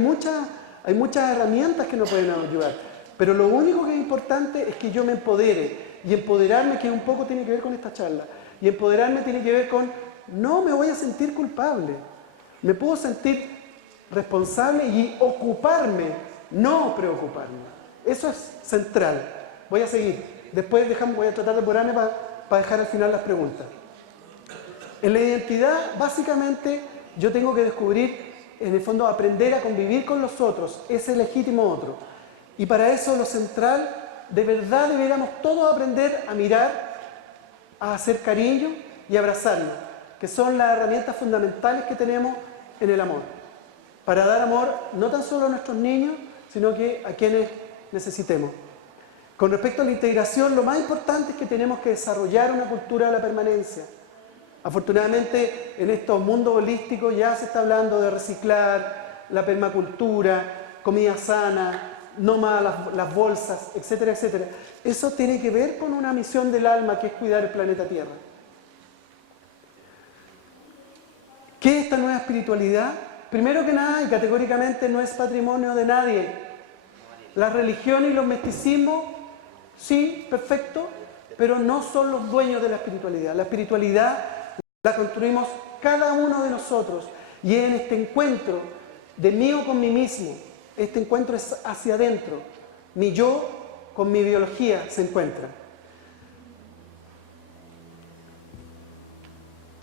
muchas herramientas que nos pueden ayudar. Pero lo único que es importante es que yo me empodere. Y empoderarme, que un poco tiene que ver con esta charla, y empoderarme tiene que ver con, no me voy a sentir culpable. Me puedo sentir responsable y ocuparme, no preocuparme. Eso es central. Voy a seguir. Después voy a tratar de apurarme para dejar al final las preguntas. En la identidad, básicamente, yo tengo que descubrir, en el fondo, aprender a convivir con los otros, ese legítimo otro. Y para eso lo central, de verdad deberíamos todos aprender a mirar, a hacer cariño y abrazarnos, que son las herramientas fundamentales que tenemos en el amor. Para dar amor no tan solo a nuestros niños, sino que a quienes necesitemos. Con respecto a la integración, lo más importante es que tenemos que desarrollar una cultura de la permanencia. Afortunadamente, en estos mundos holísticos ya se está hablando de reciclar, la permacultura, comida sana, no más las bolsas, etcétera, etcétera. Eso tiene que ver con una misión del alma, que es cuidar el planeta Tierra. ¿Qué es esta nueva espiritualidad? Primero que nada, y categóricamente, no es patrimonio de nadie. La religión y los misticismos, sí, perfecto, pero no son los dueños de la espiritualidad. La espiritualidad la construimos cada uno de nosotros, y en este encuentro de mí con mí mismo, este encuentro es hacia adentro, mi yo con mi biología se encuentra.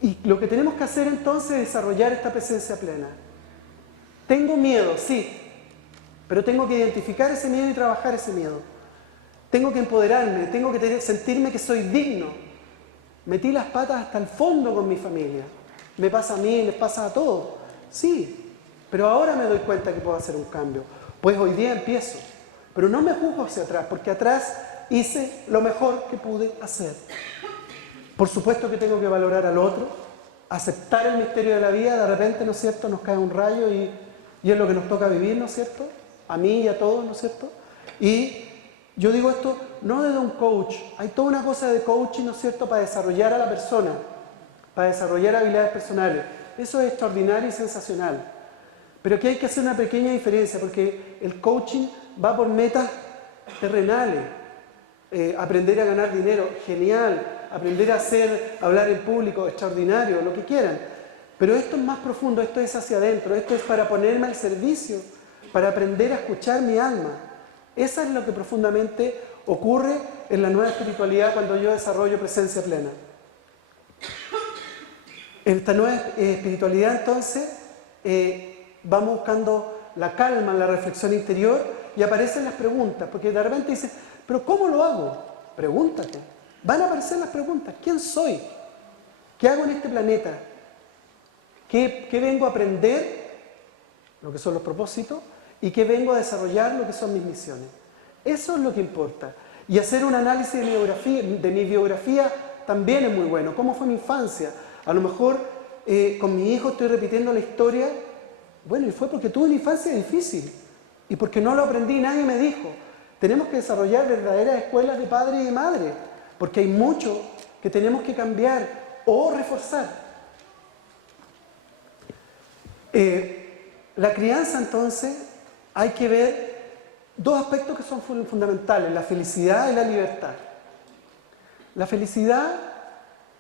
Y lo que tenemos que hacer entonces es desarrollar esta presencia plena. Tengo miedo, sí, pero tengo que identificar ese miedo y trabajar ese miedo. Tengo que empoderarme, tengo que sentirme que soy digno. Metí las patas hasta el fondo con mi familia. Me pasa a mí, les pasa a todos. Sí, pero ahora me doy cuenta que puedo hacer un cambio. Pues hoy día empiezo. Pero no me juzgo hacia atrás, porque atrás hice lo mejor que pude hacer. Por supuesto que tengo que valorar al otro, aceptar el misterio de la vida. De repente, ¿no es cierto?, nos cae un rayo y es lo que nos toca vivir, ¿no es cierto? A mí y a todos, ¿no es cierto? Y yo digo esto no desde un coach. Hay toda una cosa de coaching, ¿no es cierto?, para desarrollar a la persona, para desarrollar habilidades personales. Eso es extraordinario y sensacional. Pero aquí hay que hacer una pequeña diferencia, porque el coaching va por metas terrenales. Aprender a ganar dinero, genial. Aprender a hablar en público, extraordinario, lo que quieran. Pero esto es más profundo, esto es hacia adentro, esto es para ponerme al servicio, para aprender a escuchar mi alma. Eso es lo que profundamente ocurre en la nueva espiritualidad cuando yo desarrollo presencia plena. En esta nueva espiritualidad, entonces, vamos buscando la calma, la reflexión interior, y aparecen las preguntas, porque de repente dices, ¿pero cómo lo hago? Pregúntate. Van a aparecer las preguntas. ¿Quién soy? ¿Qué hago en este planeta? ¿Qué vengo a aprender? Lo que son los propósitos. ¿Y qué vengo a desarrollar? Lo que son mis misiones. Eso es lo que importa. Y hacer un análisis de mi biografía también es muy bueno. ¿Cómo fue mi infancia? A lo mejor con mi hijo estoy repitiendo la historia. Bueno, y fue porque tuve una infancia difícil. Y porque no lo aprendí, nadie me dijo. Tenemos que desarrollar verdaderas escuelas de padre y de madre. Porque hay mucho que tenemos que cambiar o reforzar. La crianza, entonces, hay que ver dos aspectos que son fundamentales, la felicidad y la libertad. La felicidad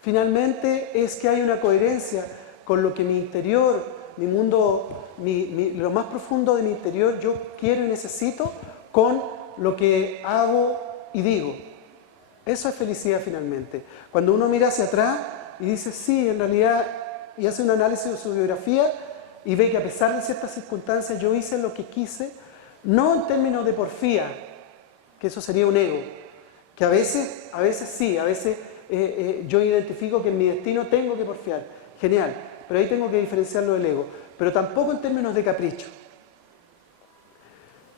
finalmente es que hay una coherencia con lo que mi interior, mi mundo, lo más profundo de mi interior, yo quiero y necesito, con lo que hago y digo. Eso es felicidad finalmente. Cuando uno mira hacia atrás y dice, sí, en realidad, y hace un análisis de su biografía y ve que a pesar de ciertas circunstancias yo hice lo que quise, no en términos de porfía, que eso sería un ego, que a veces sí, a veces yo identifico que en mi destino tengo que porfiar, genial, pero ahí tengo que diferenciarlo del ego, pero tampoco en términos de capricho.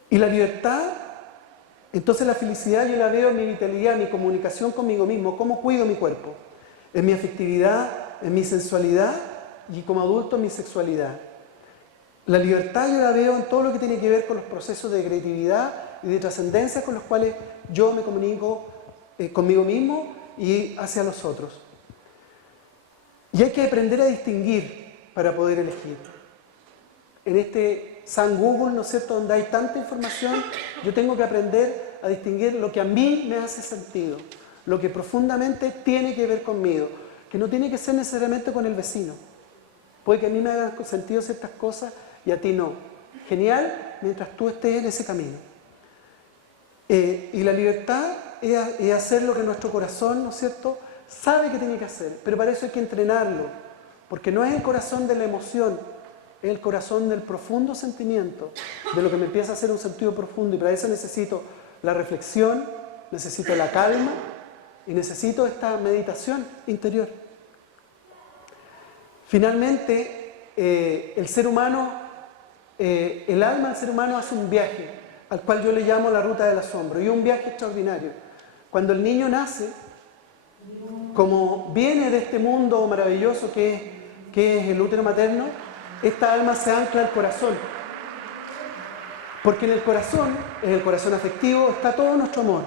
Y la libertad, entonces la felicidad yo la veo en mi vitalidad, en mi comunicación conmigo mismo, cómo cuido mi cuerpo, en mi afectividad, en mi sensualidad y como adulto en mi sexualidad. La libertad yo la veo en todo lo que tiene que ver con los procesos de creatividad y de trascendencia con los cuales yo me comunico conmigo mismo y hacia los otros. Y hay que aprender a distinguir para poder elegir. En este San Google, ¿no es cierto?, donde hay tanta información, yo tengo que aprender a distinguir lo que a mí me hace sentido, lo que profundamente tiene que ver conmigo, que no tiene que ser necesariamente con el vecino. Puede que a mí me hagan sentido ciertas cosas y a ti no. Genial, mientras tú estés en ese camino. Y la libertad es hacer lo que nuestro corazón, ¿no es cierto?, sabe que tiene que hacer, pero para eso hay que entrenarlo, porque no es el corazón de la emoción, es el corazón del profundo sentimiento, de lo que me empieza a hacer un sentido profundo, y para eso necesito la reflexión, necesito la calma y necesito esta meditación interior. Finalmente, el ser humano, el alma del ser humano hace un viaje, al cual yo le llamo la ruta del asombro, y es un viaje extraordinario. Cuando el niño nace, como viene de este mundo maravilloso que es el útero materno, esta alma se ancla al corazón. Porque en el corazón afectivo, está todo nuestro amor.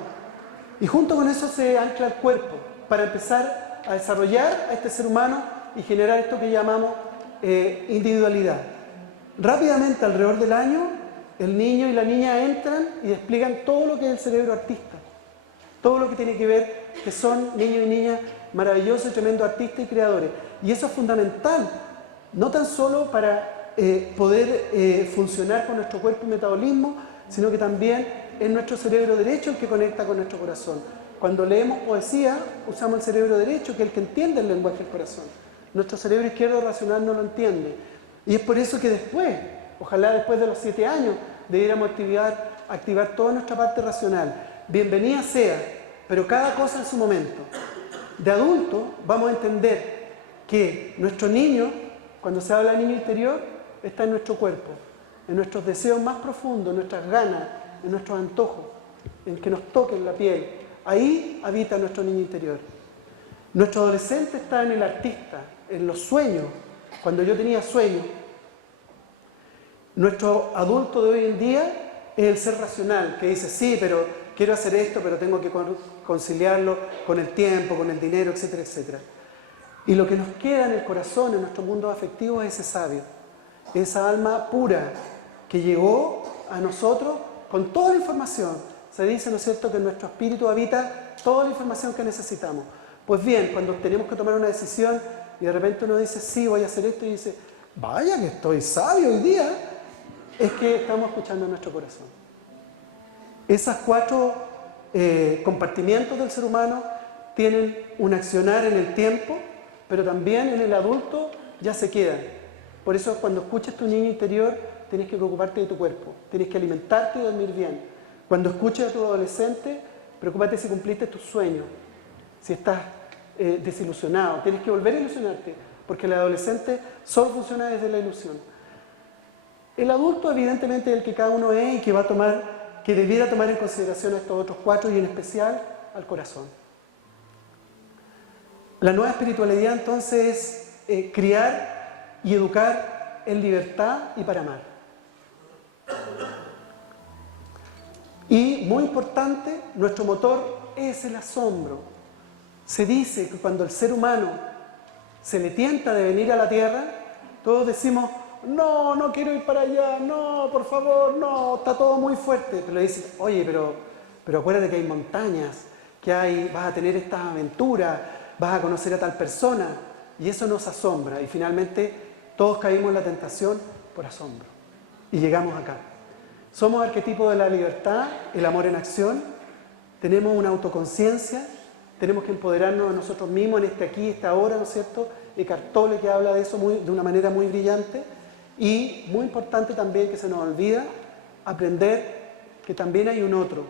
Y junto con eso se ancla el cuerpo, para empezar a desarrollar a este ser humano y generar esto que llamamos individualidad. Rápidamente, alrededor del año, el niño y la niña entran y despliegan todo lo que es el cerebro artista. Todo lo que tiene que ver, que son niños y niñas maravillosos y tremendos artistas y creadores. Y eso es fundamental, no tan solo para poder funcionar con nuestro cuerpo y metabolismo, sino que también es nuestro cerebro derecho el que conecta con nuestro corazón. Cuando leemos poesía, usamos el cerebro derecho, que es el que entiende el lenguaje del corazón. Nuestro cerebro izquierdo racional no lo entiende. Y es por eso que después, ojalá después de los 7 años, debiéramos activar toda nuestra parte racional. Bienvenida sea, pero cada cosa en su momento. De adulto vamos a entender que nuestro niño, cuando se habla de niño interior, está en nuestro cuerpo, en nuestros deseos más profundos, en nuestras ganas, en nuestros antojos, en que nos toquen la piel. Ahí habita nuestro niño interior. Nuestro adolescente está en el artista, en los sueños, cuando yo tenía sueños. Nuestro adulto de hoy en día es el ser racional, que dice, sí, pero quiero hacer esto, pero tengo que conciliarlo con el tiempo, con el dinero, etcétera, etcétera. Y lo que nos queda en el corazón, en nuestro mundo afectivo, es ese sabio, esa alma pura que llegó a nosotros con toda la información. Se dice, ¿no es cierto?, que en nuestro espíritu habita toda la información que necesitamos. Pues bien, cuando tenemos que tomar una decisión y de repente uno dice, sí, voy a hacer esto, y dice, vaya que estoy sabio hoy día, es que estamos escuchando nuestro corazón. Esas 4 compartimientos del ser humano tienen un accionar en el tiempo, pero también en el adulto ya se quedan. Por eso cuando escuchas tu niño interior, tienes que preocuparte de tu cuerpo, tienes que alimentarte y dormir bien. Cuando escuches a tu adolescente, preocúpate si cumpliste tus sueños, si estás desilusionado, tienes que volver a ilusionarte, porque el adolescente solo funciona desde la ilusión. El adulto evidentemente es el que cada uno es y que debiera tomar en consideración a estos otros 4 y en especial al corazón. La nueva espiritualidad entonces es criar y educar en libertad y para amar. Y muy importante, nuestro motor es el asombro. Se dice que cuando el ser humano se le tienta de venir a la tierra, todos decimos, no, no quiero ir para allá, no, por favor, no, está todo muy fuerte. Pero le dicen, oye, pero acuérdate que hay montañas, que vas a tener estas aventuras, vas a conocer a tal persona, y eso nos asombra, y finalmente todos caímos en la tentación por asombro, y llegamos acá. Somos arquetipos de la libertad, el amor en acción, tenemos una autoconciencia, tenemos que empoderarnos de nosotros mismos en este aquí, esta ahora, ¿no es cierto? Eckhart Tolle, que habla de eso de una manera muy brillante, y muy importante también, que se nos olvida, aprender que también hay un otro,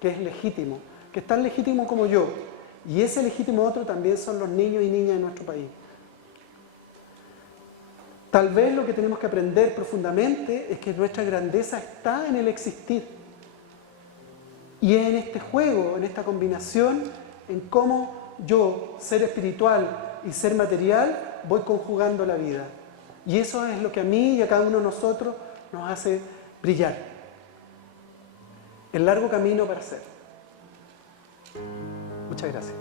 que es legítimo, que es tan legítimo como yo, y ese legítimo otro también son los niños y niñas de nuestro país. Tal vez lo que tenemos que aprender profundamente es que nuestra grandeza está en el existir, y es en este juego, en esta combinación, en cómo yo, ser espiritual y ser material, voy conjugando la vida. Y eso es lo que a mí y a cada uno de nosotros nos hace brillar. El largo camino para ser. Muchas gracias.